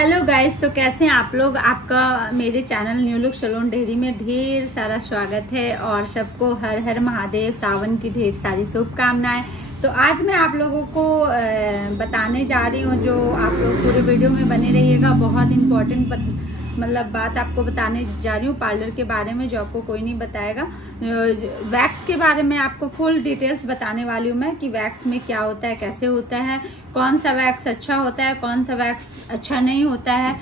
Hello guys, तो कैसे हैं आप लोग। आपका मेरे channel new look salon diary में ढेर सारा स्वागत है और सबको हर हर महादेव, सावन की ढेर सारी शुभकामनाएं। तो आज मैं आप लोगों को बताने जा रही हूँ, जो आप लोग पूरे वीडियो में बने रहिएगा। बहुत इम्पोर्टेंट मतलब बात आपको बताने जा रही हूँ पार्लर के बारे में, जो आपको कोई नहीं बताएगा। वैक्स के बारे में आपको फुल डिटेल्स बताने वाली हूँ मैं, कि वैक्स में क्या होता है, कैसे होता है, कौन सा वैक्स अच्छा होता है, कौन सा वैक्स अच्छा नहीं होता है,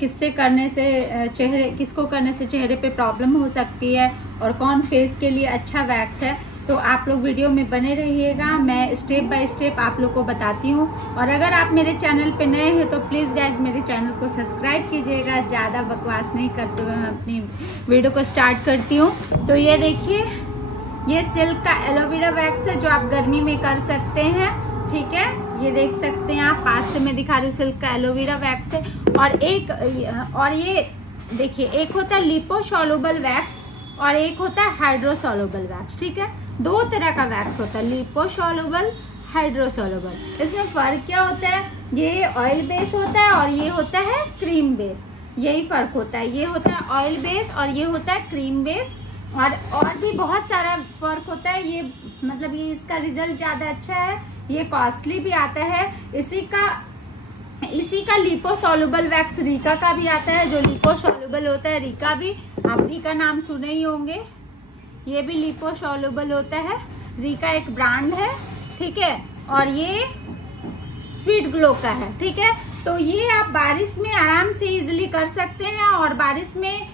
किसको करने से चेहरे पे प्रॉब्लम हो सकती है, और कौन फेस के लिए अच्छा वैक्स है। तो आप लोग वीडियो में बने रहिएगा, मैं स्टेप बाय स्टेप आप लोग को बताती हूँ। और अगर आप मेरे चैनल पे नए हैं तो प्लीज गाइज मेरे चैनल को सब्सक्राइब कीजिएगा। ज्यादा बकवास नहीं करते हुए मैं अपनी वीडियो को स्टार्ट करती हूँ। तो ये देखिए, ये सिल्क का एलोवेरा वैक्स है, जो आप गर्मी में कर सकते हैं। ठीक है, ये देख सकते हैं आप, पास से मैं दिखा रही हूँ। सिल्क का एलोवेरा वैक्स है। और ये देखिए, एक होता है लिपोसॉल्युबल वैक्स और एक होता है हाइड्रोसॉल्युबल वैक्स। ठीक है, दो तरह का वैक्स होता है, लिपोसॉल्युबल, हाइड्रोसॉल्युबल। इसमें फर्क क्या होता है, ये ऑयल बेस होता है और ये होता है क्रीम बेस। यही फर्क होता है, ये होता है ऑयल बेस और ये होता है क्रीम बेस। और भी बहुत सारा फर्क होता है। ये मतलब ये इसका रिजल्ट ज्यादा अच्छा है, ये कॉस्टली भी आता है। इसी का लिपोसॉल्युबल वैक्स रीका का भी आता है, जो लिपोसॉल्युबल होता है। रीका भी आप रीका नाम सुने ही होंगे, ये भी लिपोसॉल्युबल होता है। रीका एक ब्रांड है, ठीक है, और ये स्वीट ग्लो का है। ठीक है, तो ये आप बारिश में आराम से इजीली कर सकते हैं। और बारिश में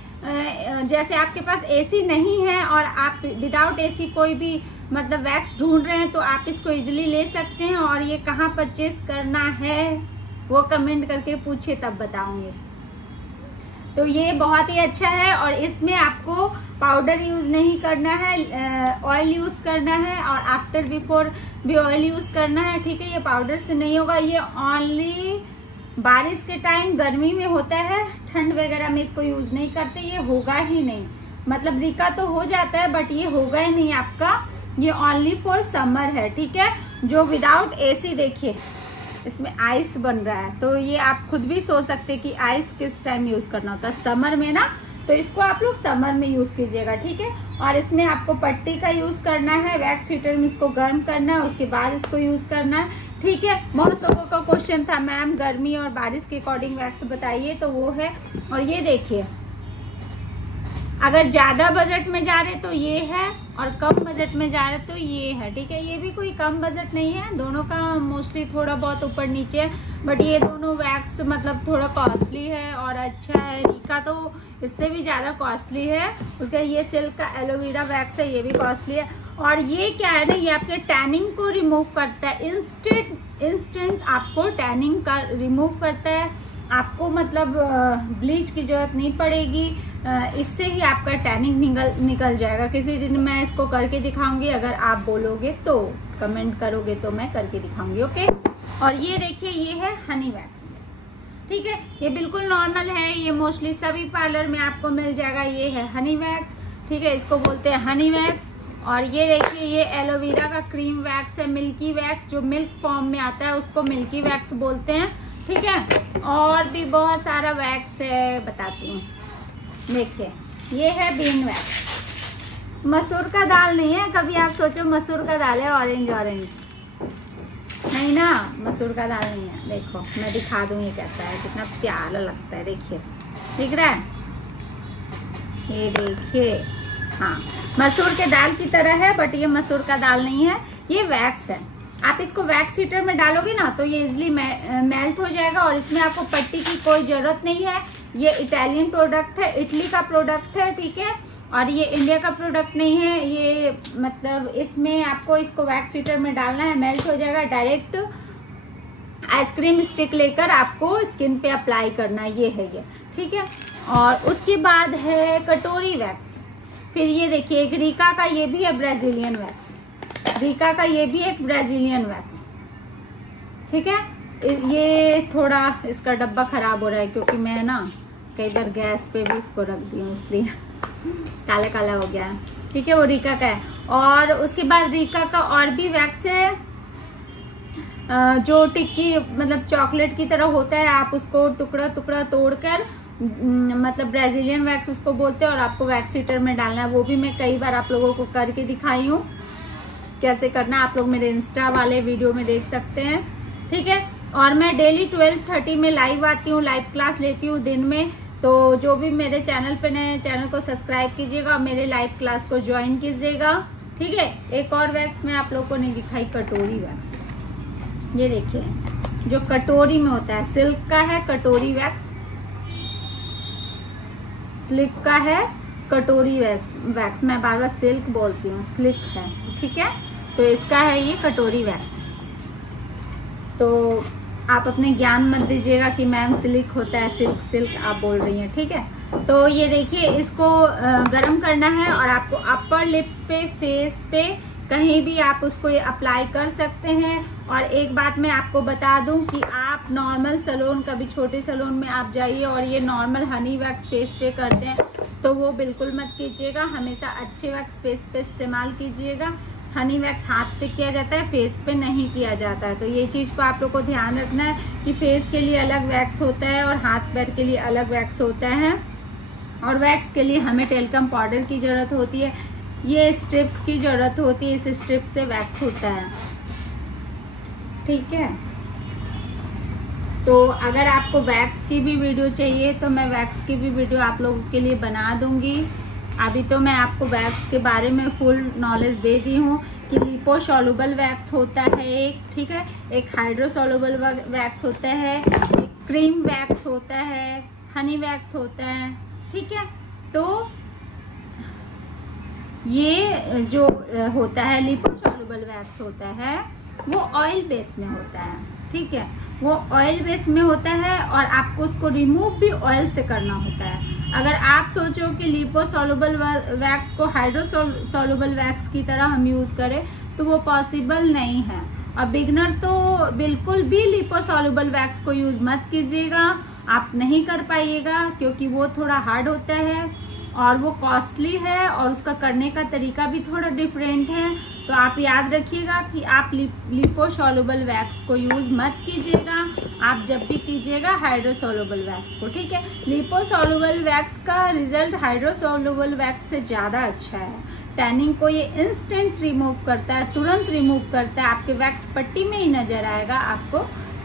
जैसे आपके पास एसी नहीं है और आप विदाउट एसी कोई भी मतलब वैक्स ढूंढ रहे हैं, तो आप इसको इजीली ले सकते हैं। और ये कहाँ परचेस करना है वो कमेंट करके पूछिए, तब बताऊंगी। तो ये बहुत ही अच्छा है। और इसमें आपको पाउडर यूज नहीं करना है, ऑयल यूज करना है, और आफ्टर बिफोर भी ऑयल यूज करना है। ठीक है, ये पाउडर से नहीं होगा। ये ओनली बारिश के टाइम, गर्मी में होता है, ठंड वगैरह में इसको यूज नहीं करते। ये होगा ही नहीं, मतलब रीका तो हो जाता है बट ये होगा ही नहीं आपका। ये ओनली फॉर समर है। ठीक है, जो विदाउट एसी, देखिए इसमें आइस बन रहा है। तो ये आप खुद भी सोच सकते हैं कि आइस किस टाइम यूज करना होता है, समर में ना। तो इसको आप लोग समर में यूज कीजिएगा। ठीक है, और इसमें आपको पट्टी का यूज करना है, वैक्स हीटर में इसको गर्म करना है, उसके बाद इसको यूज करना है। ठीक है, बहुत लोगों का क्वेश्चन था, मैम गर्मी और बारिश के अकॉर्डिंग वैक्स बताइए, तो वो है। और ये देखिए, अगर ज्यादा बजट में जा रहे तो ये है, और कम बजट में जा रहे तो ये है। ठीक है, ये भी कोई कम बजट नहीं है, दोनों का मोस्टली थोड़ा बहुत ऊपर नीचे है, बट ये दोनों वैक्स मतलब थोड़ा कॉस्टली है और अच्छा है। रीका तो इससे भी ज्यादा कॉस्टली है। उसका ये सिल्क का एलोवेरा वैक्स है, ये भी कॉस्टली है। और ये क्या है ना, ये आपके टैनिंग को रिमूव करता है, इंस्टेंट आपको टैनिंग का रिमूव करता है। आपको मतलब ब्लीच की जरूरत नहीं पड़ेगी, इससे ही आपका टैनिंग निकल जाएगा। किसी दिन मैं इसको करके दिखाऊंगी, अगर आप बोलोगे तो, कमेंट करोगे तो मैं करके दिखाऊंगी। ओके, और ये देखिए, ये है हनी वैक्स। ठीक है, ये बिल्कुल नॉर्मल है, ये मोस्टली सभी पार्लर में आपको मिल जाएगा। ये है हनी वैक्स। ठीक है, इसको बोलते हैं हनी वैक्स। और ये देखिए, ये एलोवेरा का क्रीम वैक्स है, मिल्की वैक्स, जो मिल्क फॉर्म में आता है उसको मिल्की वैक्स बोलते हैं। ठीक है, और भी बहुत सारा वैक्स है, बताती हूँ। देखिए, ये है बीन वैक्स। मसूर का दाल नहीं है, कभी आप सोचो मसूर का दाल है, ऑरेंज नहीं ना, मसूर का दाल नहीं है। देखो मैं दिखा दूँ ये कैसा है, कितना प्यारा लगता है। देखिए, दिख रहा है, ये देखिए, हाँ मसूर के दाल की तरह है, बट ये मसूर का दाल नहीं है, ये वैक्स है। आप इसको वैक्स हीटर में डालोगे ना तो ये इजिली मेल्ट हो जाएगा, और इसमें आपको पट्टी की कोई जरूरत नहीं है। ये इटालियन प्रोडक्ट है, इटली का प्रोडक्ट है। ठीक है, और ये इंडिया का प्रोडक्ट नहीं है। ये मतलब इसमें आपको इसको वैक्स हीटर में डालना है, मेल्ट हो जाएगा। डायरेक्ट आइसक्रीम स्टिक लेकर आपको स्किन पे अप्लाई करना है, ये है ये। ठीक है, और उसके बाद है कटोरी वैक्स। फिर ये देखिए, एक रीका का ये भी है ब्राजीलियन वैक्स, रीका का ये भी एक ब्राजीलियन वैक्स। ठीक है, ये थोड़ा इसका डब्बा खराब हो रहा है, क्योंकि मैं ना कई बार गैस पे भी इसको रख दी हूँ, इसलिए काला काला हो गया है। ठीक है, वो रीका का है। और उसके बाद रीका का और भी वैक्स है, जो टिक्की मतलब चॉकलेट की तरह होता है, आप उसको टुकड़ा टुकड़ा तोड़कर मतलब ब्राजीलियन वैक्स उसको बोलते हैं और आपको वैक्स हीटर में डालना है। वो भी मैं कई बार आप लोगों को करके दिखाई हूँ कैसे करना, आप लोग मेरे इंस्टा वाले वीडियो में देख सकते हैं, ठीक है। और मैं डेली 12:30 में लाइव आती हूँ, लाइव क्लास लेती हूँ दिन में। तो जो भी मेरे चैनल पे नए, चैनल को सब्सक्राइब कीजिएगा और मेरे लाइव क्लास को ज्वाइन कीजिएगा, ठीक है। एक और वैक्स मैं आप लोग को नहीं दिखाई, कटोरी वैक्स। ये देखिए जो कटोरी में होता है, सिल्क का है कटोरी वैक्स, सिल्क का है कटोरी वैक्स। मैं बार बार सिल्क बोलती हूँ, सिल्क है, ठीक है। तो इसका है ये कटोरी वैक्स। तो आप अपने ज्ञान मत दीजिएगा कि मैम सिल्क होता है, सिल्क सिल्क आप बोल रही हैं, ठीक है। तो ये देखिए इसको गरम करना है और आपको अपर लिप्स पे, फेस पे, कहीं भी आप उसको अप्लाई कर सकते हैं। और एक बात मैं आपको बता दूं कि आप नॉर्मल सैलून, कभी छोटे सैलून में आप जाइए और ये नॉर्मल हनी वैक्स फेस पे करते हैं तो वो बिल्कुल मत कीजिएगा। हमेशा अच्छे वैक्स फेस पे इस्तेमाल कीजिएगा। हनी वैक्स हाथ पे किया जाता है, फेस पे नहीं किया जाता है। तो ये चीज को आप लोग को ध्यान रखना है कि फेस के लिए अलग वैक्स होता है और हाथ पैर के लिए अलग वैक्स होता है। और वैक्स के लिए हमें टेल्कम पाउडर की जरूरत होती है, ये स्ट्रिप्स की जरूरत होती है, इस स्ट्रिप से वैक्स होता है, ठीक है। तो अगर आपको वैक्स की भी वीडियो चाहिए तो मैं वैक्स की भी वीडियो आप लोगों के लिए बना दूंगी। अभी तो मैं आपको वैक्स के बारे में फुल नॉलेज दे दी हूँ कि लिपोसॉल्युबल वैक्स होता है एक, ठीक है, एक हाइड्रोसॉल्युबल वैक्स होता है, एक क्रीम वैक्स होता है, हनी वैक्स होता है, ठीक है। तो ये जो होता है लिपोसॉल्युबल वैक्स होता है वो ऑयल बेस में होता है, ठीक है, वो ऑयल बेस में होता है और आपको उसको रिमूव भी ऑयल से करना होता है। अगर आप सोचो कि लिपोसॉल्युबल वैक्स को हाइड्रोसॉल्युबल वैक्स की तरह हम यूज करें तो वो पॉसिबल नहीं है। और बिगनर तो बिल्कुल भी लिपोसॉल्युबल वैक्स को यूज मत कीजिएगा, आप नहीं कर पाइएगा क्योंकि वो थोड़ा हार्ड होता है और वो कॉस्टली है और उसका करने का तरीका भी थोड़ा डिफरेंट है। तो आप याद रखिएगा कि आप लिपोसॉल्युबल वैक्स को यूज मत कीजिएगा, आप जब भी कीजिएगा हाइड्रोसॉल्युबल वैक्स को, ठीक है। लिपोसॉल्युबल वैक्स का रिजल्ट हाइड्रोसॉल्युबल वैक्स से ज्यादा अच्छा है। टैनिंग को ये इंस्टेंट रिमूव करता है, तुरंत रिमूव करता है। आपके वैक्स पट्टी में ही नजर आएगा आपको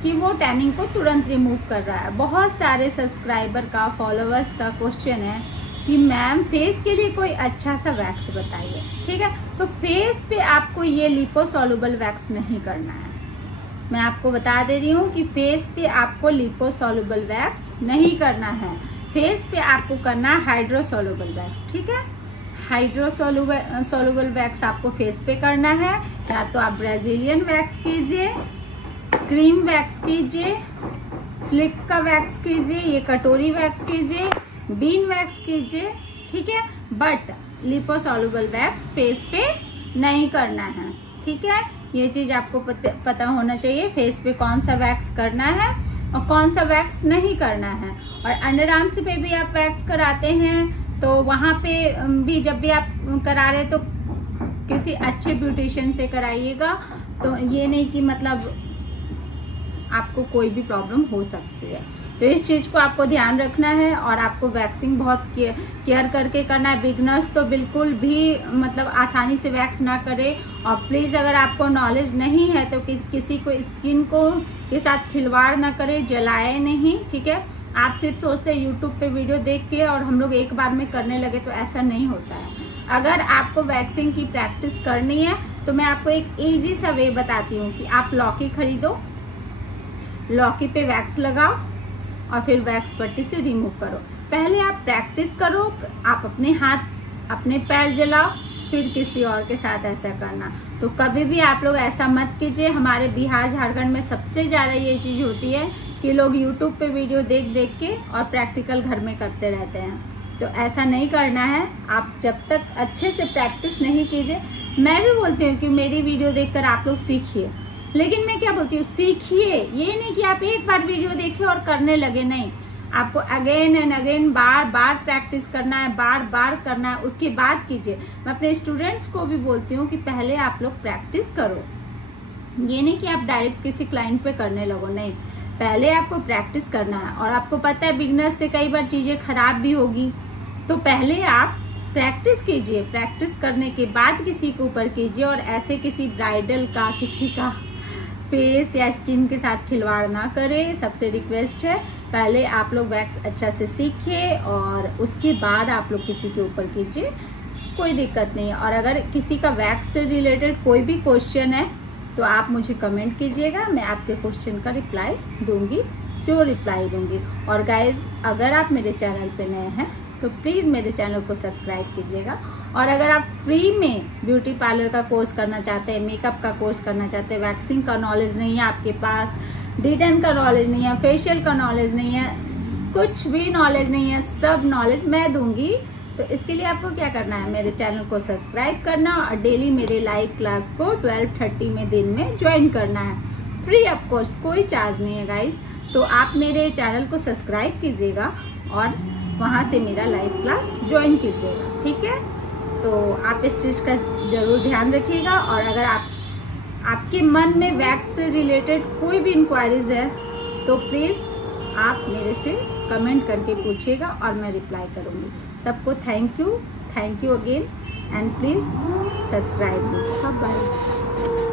कि वो टैनिंग को तुरंत रिमूव कर रहा है। बहुत सारे सब्सक्राइबर का, फॉलोअर्स का क्वेश्चन है कि मैम फेस के लिए कोई अच्छा सा वैक्स बताइए, ठीक है। तो फेस पे आपको ये लिपोसॉल्युबल वैक्स नहीं करना है। मैं आपको बता दे रही हूँ कि फेस पे आपको लिपोसॉल्युबल वैक्स नहीं करना है, फेस पे आपको करना है हाइड्रोसॉल्युबल वैक्स, ठीक है। हाइड्रोसॉल्युबल वैक्स आपको फेस पे करना है, या तो आप ब्राजीलियन वैक्स कीजिए, क्रीम वैक्स कीजिए, स्लिक का वैक्स कीजिए, ये कटोरी वैक्स कीजिए, बीन वैक्स कीजिए, ठीक है। बट लिपोसॉल्युबल वैक्स फेस पे नहीं करना है, ठीक है। ये चीज आपको पता होना चाहिए, फेस पे कौन सा वैक्स करना है और कौन सा वैक्स नहीं करना है। और अंडर आर्म्स पे भी आप वैक्स कराते हैं तो वहां पे भी जब भी आप करा रहे तो किसी अच्छे ब्यूटिशियन से कराइएगा। तो ये नहीं कि मतलब आपको कोई भी प्रॉब्लम हो सकती है। तो इस चीज को आपको ध्यान रखना है और आपको वैक्सिंग बहुत केयर करके करना है। बिगनर्स तो बिल्कुल भी मतलब आसानी से वैक्स ना करे। और प्लीज अगर आपको नॉलेज नहीं है तो किसी को स्किन को के साथ खिलवाड़ ना करे, जलाए नहीं, ठीक है। आप सिर्फ सोचते हैं यूट्यूब पे वीडियो देख के और हम लोग एक बार में करने लगे, तो ऐसा नहीं होता है। अगर आपको वैक्सिंग की प्रैक्टिस करनी है तो मैं आपको एक इजी सा वे बताती हूँ कि आप लौकी खरीदो, लौकी पे वैक्स लगाओ और फिर वैक्स पट्टी से रिमूव करो। पहले आप प्रैक्टिस करो, आप अपने हाथ अपने पैर जलाओ, फिर किसी और के साथ ऐसा करना। तो कभी भी आप लोग ऐसा मत कीजिए। हमारे बिहार झारखंड में सबसे ज्यादा ये चीज होती है कि लोग यूट्यूब पे वीडियो देख देख के और प्रैक्टिकल घर में करते रहते हैं। तो ऐसा नहीं करना है। आप जब तक अच्छे से प्रैक्टिस नहीं कीजिए, मैं भी बोलती हूँ कि मेरी वीडियो देखकर आप लोग सीखिए, लेकिन मैं क्या बोलती हूँ, सीखिए। ये नहीं कि आप एक बार वीडियो देखिए और करने लगे, नहीं। आपको again and again bar bar practice करना है, बार बार करना है, उसके बाद कीजिए। मैं अपने स्टूडेंट्स को भी बोलती हूँ कि पहले आप लोग प्रैक्टिस करो, ये नहीं कि आप डायरेक्ट किसी क्लाइंट पे करने लगो, नहीं, पहले आपको प्रैक्टिस करना है। और आपको पता है बिगनर से कई बार चीजें खराब भी होगी, तो पहले आप प्रैक्टिस कीजिए, प्रैक्टिस करने के बाद किसी के ऊपर कीजिए। और ऐसे किसी ब्राइडल का, किसी का फेस या स्किन के साथ खिलवाड़ ना करें, सबसे रिक्वेस्ट है। पहले आप लोग वैक्स अच्छा से सीखिए और उसके बाद आप लोग किसी के ऊपर कीजिए, कोई दिक्कत नहीं है। और अगर किसी का वैक्स से रिलेटेड कोई भी क्वेश्चन है तो आप मुझे कमेंट कीजिएगा, मैं आपके क्वेश्चन का रिप्लाई दूंगी, श्योर रिप्लाई दूंगी। और गाइज, अगर आप मेरे चैनल पे नए हैं तो प्लीज मेरे चैनल को सब्सक्राइब कीजिएगा। और अगर आप फ्री में ब्यूटी पार्लर का कोर्स करना चाहते हैं, मेकअप का कोर्स करना चाहते हैं, वैक्सिंग का नॉलेज नहीं है आपके पास, D10 का नॉलेज नहीं है, फेशियल का नॉलेज नहीं है, कुछ भी नॉलेज नहीं है, सब नॉलेज मैं दूंगी, तो इसके लिए आपको क्या करना है, मेरे चैनल को सब्सक्राइब करना और डेली मेरे लाइव क्लास को 12:30 में दिन में ज्वाइन करना है, फ्री ऑफ कॉस्ट, कोई चार्ज नहीं है गाइज। तो आप मेरे चैनल को सब्सक्राइब कीजिएगा और वहां से मेरा लाइव क्लास ज्वाइन कीजिएगा, ठीक है। तो आप इस चीज का जरूर ध्यान रखिएगा। और अगर आपके मन में वैक्स से रिलेटेड कोई भी इंक्वायरीज है तो प्लीज आप मेरे से कमेंट करके पूछिएगा और मैं रिप्लाई करूंगी। सबको thank you again and please subscribe me. Bye.